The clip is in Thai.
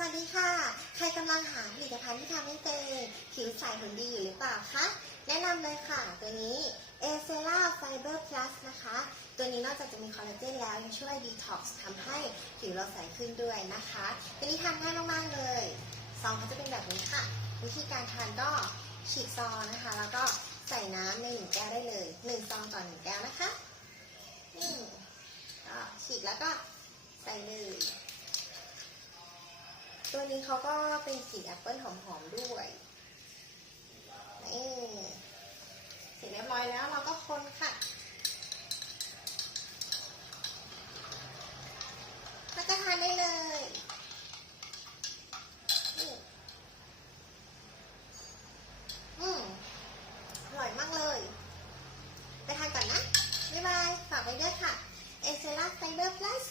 วัสดีค่ะ ใครกำลังหาผลิตภัณฑ์ที่ทำให้ตัวเองผิวใสหุ่นดีอยู่หรือเปล่าคะ แนะนำเลยค่ะ ตัวนี้ a c e l a Fiber Plus นะคะ ตัวนี้นอกจากจะมีคอลลาเจนแล้ว ยังช่วยดีท็อกซ์ทำให้ผิวเราใสขึ้นด้วยนะคะ ตัวนี้ทานง่ายมากๆเลยซองเขาจะเป็นแบบนี้ค่ะ วิธีการทานก็ฉีกซองนะคะ แล้วก็ใส่น้ำในหนึ่งแก้วได้เลยหนึ่งซองต่อหนึ่งแก้วนะคะนี่ก็ฉีกแล้วก็ใส่เลย ตัวนี้เขาก็เป็นสีแอปเปิลหอมๆด้วยนี่เสร็จเรียบร้อยแล้วเราก็คนค่ะมาวทานได้เลยอืมอร่อยมากเลย ไปทานก่อนนะ บ๊ายบาย ฝากไว้ด้วยค่ะ เอเซล่าไฟเบอร์พลัส